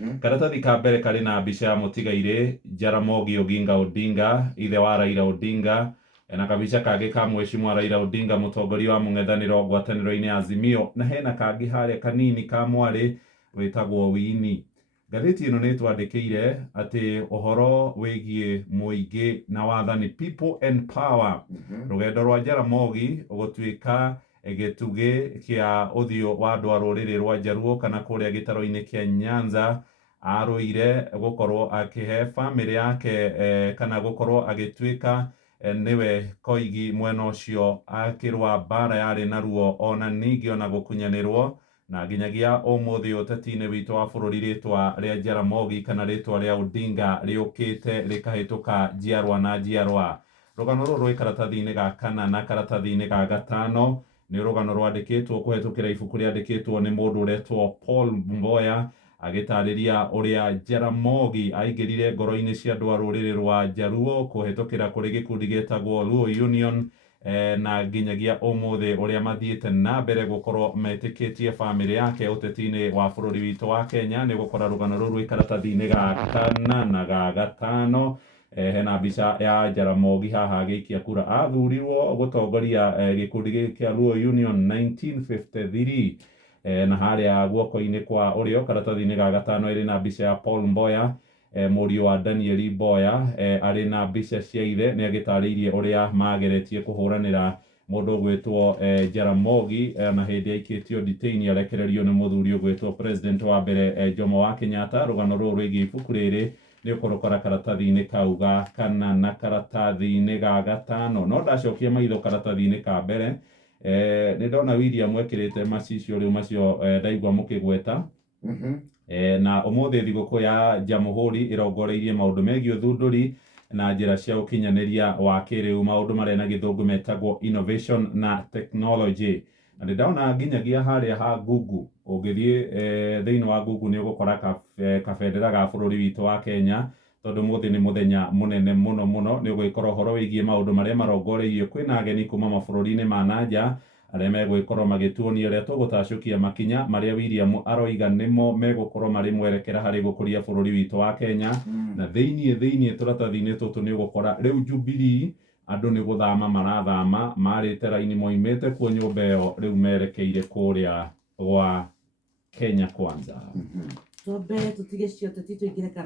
Karatathi ka mbere kari na mbica ya mũtigairĩ Jaramogi Oginga Odinga, ithe wa Raila Odinga, na kabica kangĩ ka Mheshimiwa Raila Odinga, mũtongoria wa mũng'ethanĩro ngwatanĩro-inĩ ya Azimio, na hena kangĩ harĩa kanini ka mwarĩ wĩtagwo Winnie. Ngathĩti ĩno nĩ twandĩkĩire atĩ ũhoro wĩgiĩ mũingĩ na wathani, People and Power. Rũgendo rwa Jaramogi gũtuĩka gĩtugĩ kĩa ũthiũ wa andũ a rũrĩrĩ rwa Jaluo kana kũrĩa gĩtaro-inĩ kĩa Nyanza, arũire gũkorwo akĩhe bamĩrĩ yake kana gũkorwo agĩtuĩka nĩwe koigi mwena ũcio akĩrũa mbara yarĩ na ruo, ona ningĩ ona gũkunyanĩrwo, na nginyagia ũmũthĩ ũteti-inĩ witũ wa bũrũri rĩtwa rĩa Jaramogi kana rĩtwa rĩa Odinga rĩũkĩte rĩkahĩtũka njiarwa na njiarwa. Rũgano rũrũ rwĩ karatathi-inĩ ga kana na karatathi-inĩ ga gatano nĩ rũgano rwandĩkĩtwo kũhetũkĩra ibuku rĩandĩkĩtwo nĩ mũndũ ũretwo Paul Mboya, agĩtarĩria ũrĩa Jaramogi aingĩrire ngoro-inĩ cia andũ a rũrĩrĩ rwa Jaluo kũhetũkĩra kũrĩ gĩkundi gĩtagwo Luo Union, na nginyagia ũmũthĩ ũrĩa mathiĩte na mbere gũkorwo metĩkĩtie bamĩrĩ yake ũteti-inĩ wa bũrũri witũ wa Kenya. Nĩ gũkora rũgano rũrũ rwĩ karatathi-inĩ ga kana na ga gatano. Hena mbica ya Jaramogi haha agĩikia kura, athurirwo gũtongoria gĩkundi gĩkĩ kĩa Luo Union 1953, na harĩa guoko-inĩ kwa ũrĩo karatathi-inĩ ga gatano ĩrĩ na mbica ya Paul Mboya, mũriũ wa Daniel Mboya, arĩ na mbica cia ithe. Nĩ agĩtarĩirie ũrĩa mageretie kũhũranĩra mũndũ ũgwĩtwo Jaramogi, na hĩndĩ aikĩtio nditĩ-inĩ arekererio nĩ mũthuri ũgwĩtwo president wa mbere Jomo wa Kenyatta. Rũgano rũrũ rwĩgiĩ ibuku rĩrĩ nĩ ũkũrũkora karatathi-inĩ kau ga kana na karatathi-inĩ ga gatano. No ndacokia maitho karatathi-inĩ ka mbere, nĩ ndona William ekĩrĩte macicio rĩu macio ndaigua mũkĩgweta. Na ũmũthĩ thigũkũ ya Jamũhũri ĩrongoreirie maũndũ megiĩ ũthundũri na njĩra cia ũkinyanĩria wa kĩrĩu, maũndũ marĩa na gĩthũngũ metagwo innovation na technology. Na nĩ ndona nginyagia harĩa ha Google, ũngĩthiĩ thĩinĩ wa Google nĩ ũgũkora kabendera ga bũrũri witũ wa Kenya, tondũ mũthĩ nĩ mũthenya mũnene mũno mũno. Nĩ ũgũgĩkora ũhoro wĩgiĩ maũndũ marĩa marongoreirio. Kwĩna ageni kuma mabũrũri-inĩ ma nanja arĩa megũgĩkorwo magĩtuonia ũrĩa tũgũtacũkia makinya marĩa William aroiga nĩmo megũkorwo marĩ mwerekera harĩ gũkũria bũrũri witũ wa Kenya. Na thĩinĩ tũratathi-inĩ tũtũ nĩ ũgũkora rĩu Jubilee andũ nĩ gũthama marathama, marĩte raini moimĩte kuo nyũmba ĩyo, rĩu merekeire kũrĩa gwa Kenya Kwanza. Tuombe tutige cio tũtitũ ingĩreka